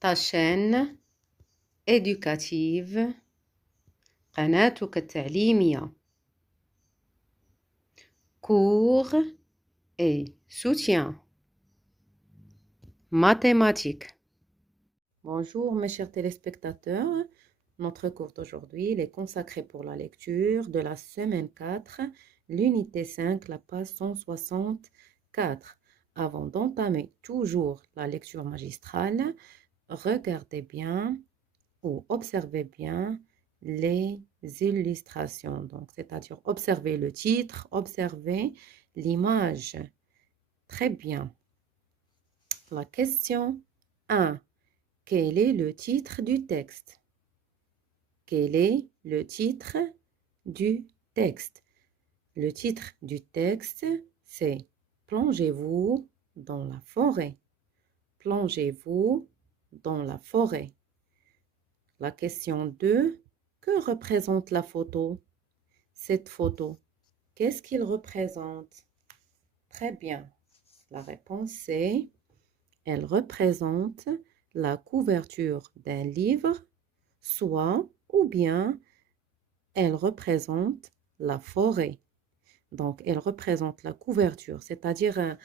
ta chaîne éducative قناتك التعليمية cours et soutien mathématiques. Bonjour mes chers téléspectateurs, notre cours d'aujourd'hui est consacré pour la lecture de la semaine 4, l'unité 5, la page 164. Avant d'entamer toujours la lecture magistrale, regardez bien ou observez bien les illustrations. Donc, c'est-à-dire observez le titre, observez l'image. Très bien. La question 1. Quel est le titre du texte? Quel est le titre du texte? Le titre du texte, c'est Plongez-vous dans la forêt. Plongez-vous dans la forêt. La question 2, que représente la photo? Cette photo, qu'est-ce qu'il représente? Très bien. La réponse est, elle représente la couverture d'un livre, soit ou bien elle représente la forêt. Donc, elle représente la couverture, c'est-à-dire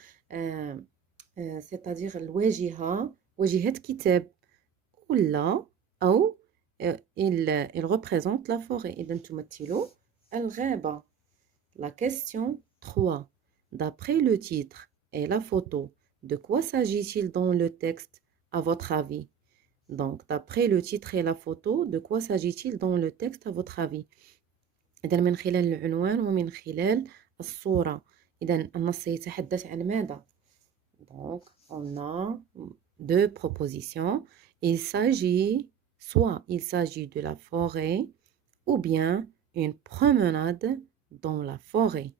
الواجهة واجهة كتاب ولا أو il représente la forêt. إذا تمثل الغابة. La question 3. D'après le titre et la photo, de quoi s'agit-il dans le texte, à votre avis? Donc, d'après le titre et la photo, de quoi s'agit-il dans le texte, à votre avis? إذا من خلال العنوان ومن خلال الصورة. إذا النص يتحدث عن ماذا؟ Donc, on a deux propositions. Il s'agit, soit il s'agit de la forêt ou bien une promenade dans la forêt.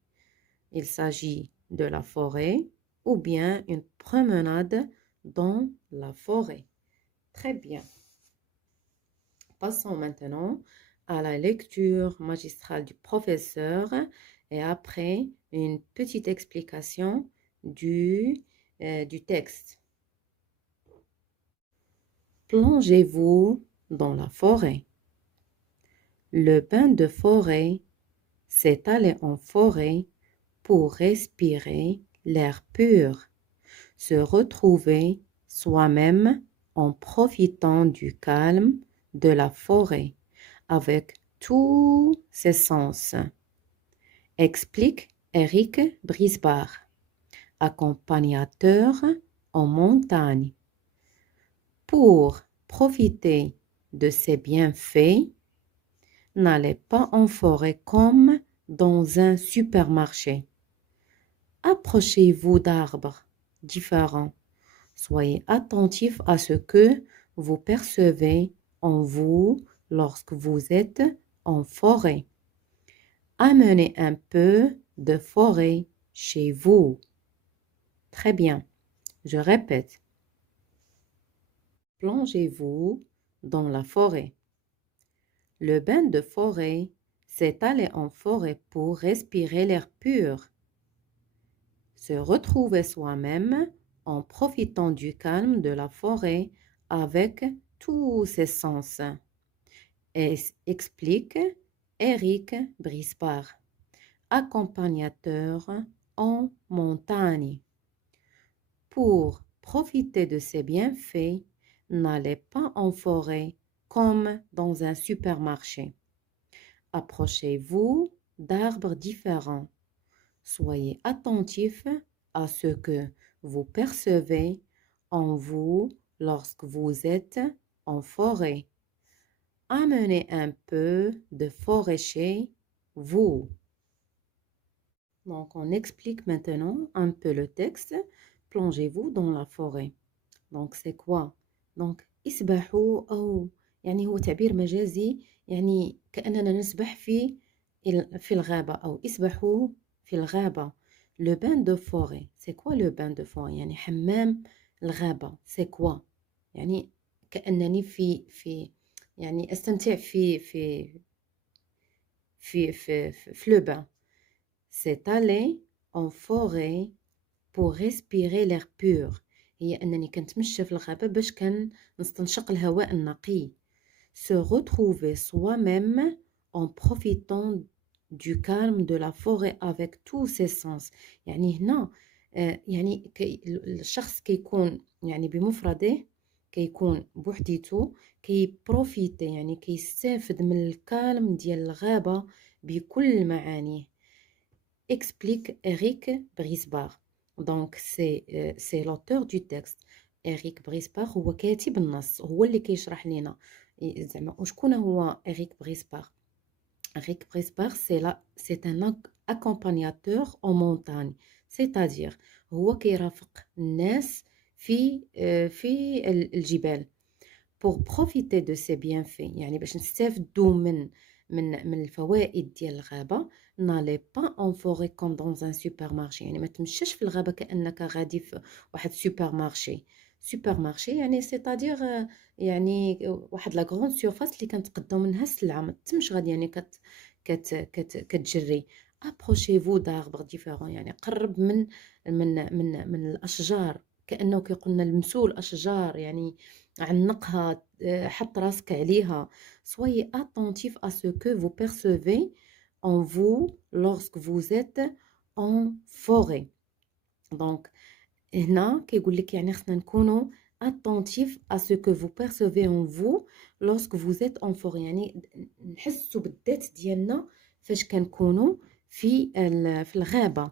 Il s'agit de la forêt ou bien une promenade dans la forêt. Très bien. Passons maintenant à la lecture magistrale du professeur et après une petite explication du texte. Plongez-vous dans la forêt. Le bain de forêt, c'est aller en forêt pour respirer l'air pur, se retrouver soi-même en profitant du calme de la forêt avec tous ses sens. Explique Eric Brisbard, accompagnateur en montagne. Pour profiter de ces bienfaits, n'allez pas en forêt comme dans un supermarché. Approchez-vous d'arbres différents. Soyez attentif à ce que vous percevez en vous lorsque vous êtes en forêt. Amenez un peu de forêt chez vous. Très bien. Je répète. Plongez-vous dans la forêt. Le bain de forêt, c'est aller en forêt pour respirer l'air pur, se retrouver soi-même en profitant du calme de la forêt avec tous ses sens. Et explique Eric Brisbard, accompagnateur en montagne. Pour profiter de ces bienfaits, n'allez pas en forêt comme dans un supermarché. Approchez-vous d'arbres différents. Soyez attentif à ce que vous percevez en vous lorsque vous êtes en forêt. Amenez un peu de forêt chez vous. Donc, on explique maintenant un peu le texte. Plongez-vous dans la forêt. Donc, c'est quoi? Donc, اسبحوا أو يعني هو تعبير مجازي يعني كأننا نسبح في الغابة أو اسبحوا في الغابة. Le bain de forêt. C'est quoi le bain de forêt? يعني حمام الغابة. C'est quoi? يعني كأنني في يعني أستمتع في le bain. C'est aller en forêt pour respirer l'air pur. هي أنني كنتمشى في الغابة باش كنستنشق الهواء النقي. Se retrouver soi-même en profitant du calme de la forêt avec tous ses sens. يعني هنا يعني الشخص كيكون يعني بمفرده، كيكون بوحديتو، كيبروفيتي يعني كيستافد من الكالم ديال الغابة بكل معانيه. Explique Eric Brisbard. Donc c'est l'auteur du texte. Eric Brisbard هو كاتب النص، هو اللي كيشرح لنا زعما وشكون هو Eric Brisbard. Eric Brisbard c'est un accompagnateur en montagne, c'est-à-dire هو كيرافق الناس في الجبال pour profiter de ses bienfaits. يعني باش نستافدوا من الفوائد ديال الغابة. n'allez pas en forêt comme dans un supermarché. يعني ما تمشيش في الغابة كأنك غادي في واحد سوبر مارشي يعني سيتادير يعني واحد لا غران سيرفاس اللي كنتقداو منها السلعة، ما تمش غادي يعني كتجري. approchez-vous d'arbres différents. يعني قرب من الأشجار، كأنه كيقولنا لمسوا الأشجار، يعني عنقها، حط راسك عليها. soyez attentif à ce que vous percevez en vous lorsque vous êtes en forêt. donc هنا كيقول لك يعني خصنا نكونوا attentif à ce que vous percevez en vous lorsque vous êtes en forêt. يعني نحسوا بالذات ديالنا فاش كنكونوا في الغابة.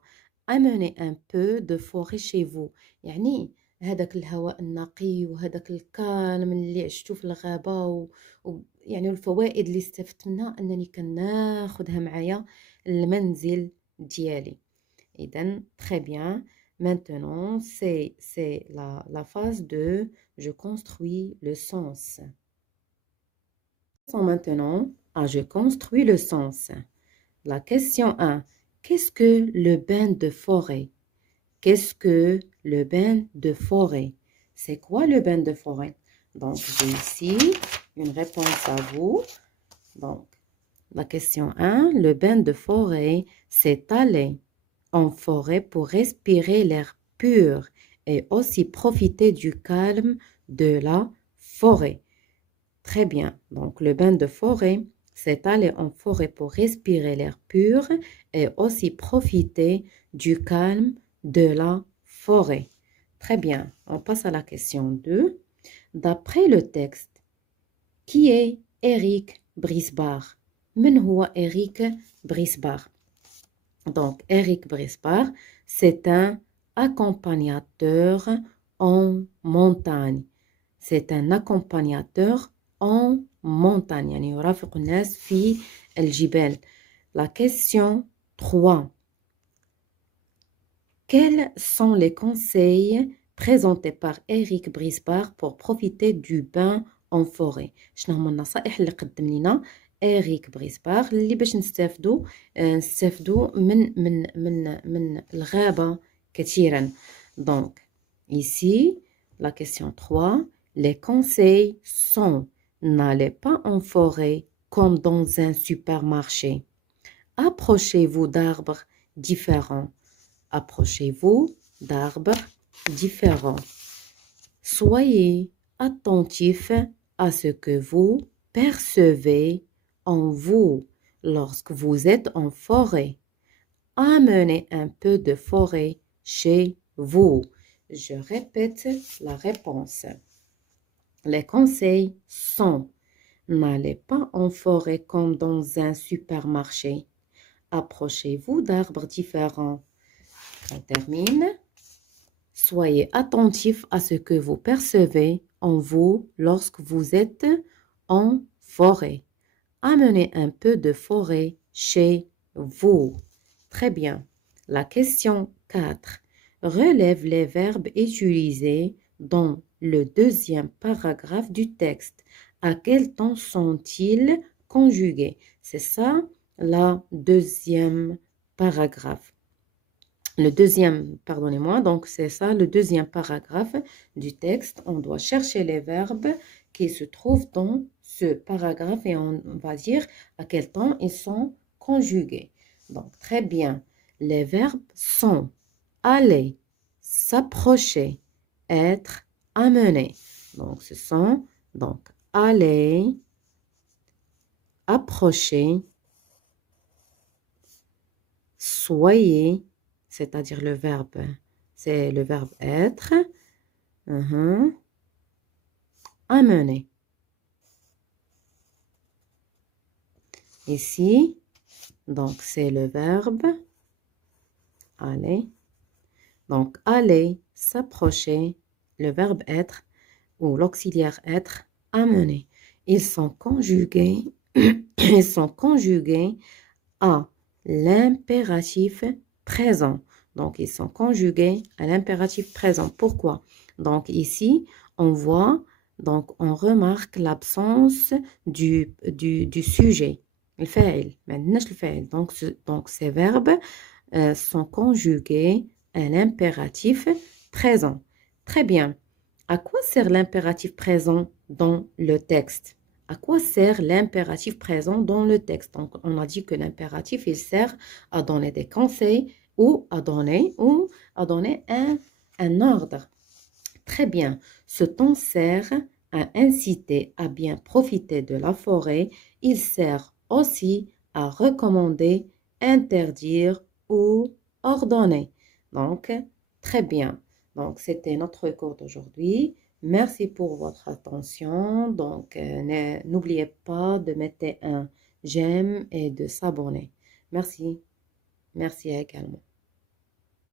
amenez un peu de forêt chez vous. يعني هذاك الهواء النقي وهذاك الكالم اللي عشتو في الغابة يعني الفوائد اللي استفدت منها أنني كناخدها معايا المنزل ديالي. إذن très bien. Maintenant, c'est la phase de je construis le sens. Maintenant, je construis le sens. La question 1. Qu'est-ce que le bain de forêt? Qu'est-ce que le bain de forêt? C'est quoi le bain de forêt? Donc, j'ai ici une réponse à vous. Donc, la question 1. Le bain de forêt, c'est aller en forêt pour respirer l'air pur et aussi profiter du calme de la forêt. Très bien. Donc, le bain de forêt, c'est aller en forêt pour respirer l'air pur et aussi profiter du calme de la forêt. Très bien. On passe à la question 2. D'après le texte, qui est Eric Brisbard? من هو Eric Brisbard? Donc, Eric Brisbard, c'est un accompagnateur en montagne. C'est un accompagnateur en montagne. يعني يرافق الناس في الجبال. La question 3. Quels sont les conseils présentés par Eric Brisbard pour profiter du bain en forêt? شنو هما النصائح اللي قدم لنا إريك بريسبار اللي باش نستافدوا من الغابة كثيرا. Donc, ici, la question 3, les conseils sont: n'allez pas en forêt comme dans un supermarché. Approchez-vous d'arbres différents. Approchez-vous d'arbres différents. Soyez attentifs à ce que vous percevez en vous lorsque vous êtes en forêt. Amenez un peu de forêt chez vous. Je répète la réponse. Les conseils sont: n'allez pas en forêt comme dans un supermarché. Approchez-vous d'arbres différents. On termine. Soyez attentifs à ce que vous percevez en vous lorsque vous êtes en forêt. Amenez un peu de forêt chez vous. Très bien. La question 4. Relève les verbes utilisés dans le deuxième paragraphe du texte. À quel temps sont-ils conjugués? C'est ça, la deuxième paragraphe. Donc c'est ça le deuxième paragraphe du texte. On doit chercher les verbes qui se trouvent dans ce paragraphe et on va dire à quel temps ils sont conjugués. Donc très bien. Les verbes sont aller, s'approcher, être, amener. Donc, ce sont donc aller, approcher, soyez, c'est-à-dire le verbe, c'est le verbe être, amener. Ici, donc c'est le verbe aller. Donc aller, s'approcher, le verbe être ou l'auxiliaire être, amener. Ils sont conjugués, ils sont conjugués à l'impératif présent. Donc, ils sont conjugués à l'impératif présent. Pourquoi? Donc, ici, on voit, donc, on remarque l'absence du sujet. Le فاعل. Maintenant, le فاعل. Donc, ces verbes sont conjugués à l'impératif présent. Très bien. À quoi sert l'impératif présent dans le texte? À quoi sert l'impératif présent dans le texte? Donc, on a dit que l'impératif, il sert à donner des conseils ou à donner un ordre. Très bien. Ce temps sert à inciter à bien profiter de la forêt. Il sert aussi à recommander, interdire ou ordonner. Donc, très bien. Donc, c'était notre cours d'aujourd'hui. Merci pour votre attention. Donc, n'oubliez pas de mettre un j'aime et de s'abonner. Merci. Merci également.